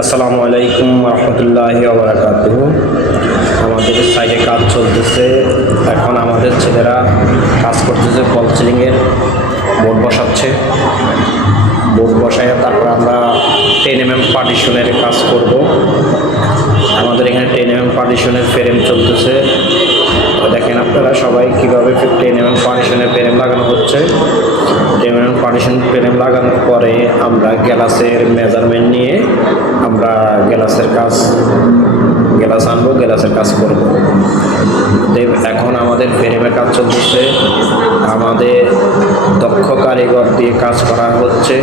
আসসালামু আলাইকুম রহমতুল্লাহি ওবরাকাত আমাদের সাইডে কাজ চলতেছে। এখন আমাদের ছেলেরা কাজ করতেছে ফল সিলিংয়ের বোর্ড বসাচ্ছে। বোর্ড বসায় তারপর আমরা টেন এম এম পার্টিশনের কাজ করব। আমাদের এখানে টেন এম এম পার্টিশনের ফ্রেম চলতেছে। আপনারা সবাই কীভাবে টেন এম এম ফ্রেম লাগানো হচ্ছে? Ten M M partition frame লাগানোর পরে আমরা গ্যালাসের মেজারমেন্ট নিয়ে আমরা গ্যালাসের কাজ, গ্যালাস আনব, গ্যালাসের কাজ করব। এখন আমাদের ফ্রেমের কাজ চলতেছে। আমাদের দক্ষ কারিগর দিয়ে কাজ করা হচ্ছে।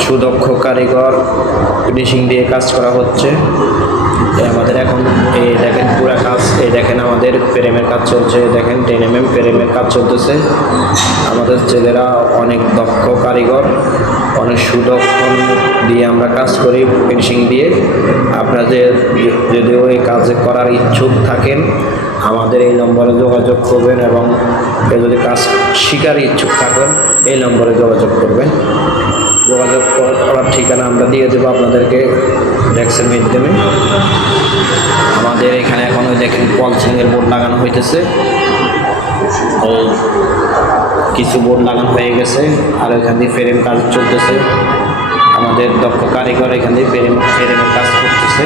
সুদক্ষ কারিগর ফিনিশিং দিয়ে কাজ করা হচ্ছে। আমাদের এখন এই দেখেন পুরো কাজ, এই দেখেন আমাদের ফ্রেমের কাজ চলছে দেখেন টেন এম এম ফ্রেমের কাজ চলতেছে। আমাদের ছেলেরা অনেক দক্ষ কারিগর, অনেক সুদক্ষ দিয়ে আমরা কাজ করি ফিনিশিং দিয়ে। আপনাদের যদিও এই কাজ করার ইচ্ছুক থাকেন, আমাদের এই নম্বরে যোগাযোগ করবেন এবং যদি কাজ শিকার ইচ্ছুক থাকেন, এই নম্বরে যোগাযোগ করবেন। যোগাযোগ করার ঠিকানা আমরা দিয়ে দেবো আপনাদেরকে ডেক্সের মাধ্যমে। আমাদের এখানে এখন ওই দেখেন পলসিংয়ের বোর্ড লাগানো হইতেছে। এই কিছু বোর্ড লাগানো হয়ে গেছে, আর এখান দিয়ে ফ্রেম কাজ চলতেছে। আমাদের দক্ষ কারিগর এখান দিয়ে ফ্রেম ফ্রেমের কাজ করতেছে।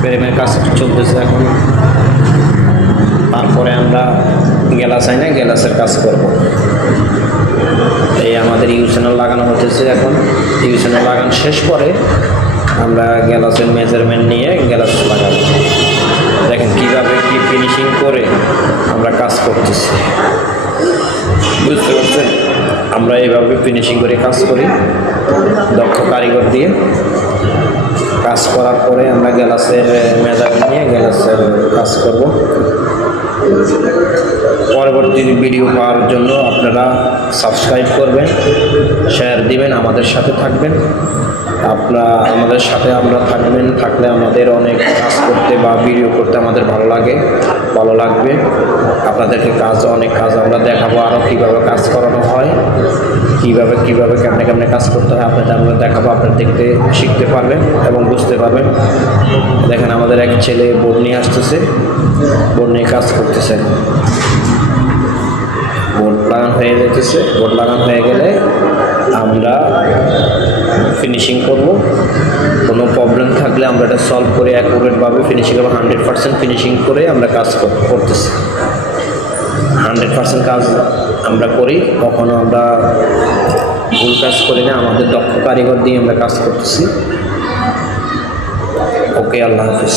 ফ্রেমের কাজ চলতেছে এখন। তারপরে আমরা গ্যালাস আই না গ্যালাসের কাজ করব। এই আমাদের ইউসেনাল লাগানো হতেছে এখন। ইউসেনাল লাগানো শেষ পরে আমরা গ্যালাসের মেজারমেন্ট নিয়ে গ্যালাস লাগাবো। দেখেন কীভাবে কি ফিনিশিং করে আমরা কাজ করতেছি। বুঝতে পারছেন? আমরা এইভাবে ফিনিশিং করে কাজ করি, দক্ষ কারিগর দিয়ে। কাজ করার পরে আমরা গ্যালাসের মেজারমেন্ট নিয়ে গ্যালাসের কাজ করব। পরবর্তী ভিডিও পাওয়ার জন্য আপনারা সাবস্ক্রাইব করবেন শেয়ার দিবেন, আমাদের সাথে থাকবেন। আপনারা আমাদের সাথে আমরা থাকবেন, থাকলে আমাদের অনেক কাজ করতে বা ভিডিও করতে আমাদের ভালো লাগে, ভালো লাগবে। আপনাদেরকে কাজ, অনেক কাজ আমরা দেখাবো আরও কীভাবে কাজ করানো হয়, কীভাবে কীভাবে, কেমনে কেমনে কাজ করতে হয়, আপনাদের আমরা দেখাবো, আপনারা দেখতে, শিখতে পারবেন এবং বুঝতে পারবেন। দেখেন আমাদের এক ছেলে বোর্ড নিয়ে আসতেছে বোর্ড নিয়ে কাজ করতেছে। বোর্ড লাগানো হয়ে যেতেছে বোর্ড লাগানো হয়ে গেলে আমরা ফিনিশিং করব। কোনো প্রবলেম থাকলে আমরা এটা সলভ করে অ্যাকুরেটভাবে ফিনিশিং করব। হান্ড্রেড পার্সেন্ট ফিনিশিং করে আমরা কাজ কর- করতেছি। হান্ড্রেড পার্সেন্ট কাজ আমরা করি, কখনো আমরা ভুল কাজ করি না, আমাদের দক্ষ কারিগর দিয়ে আমরা কাজ করতেছি। ওকে, আল্লাহ হাফিজ।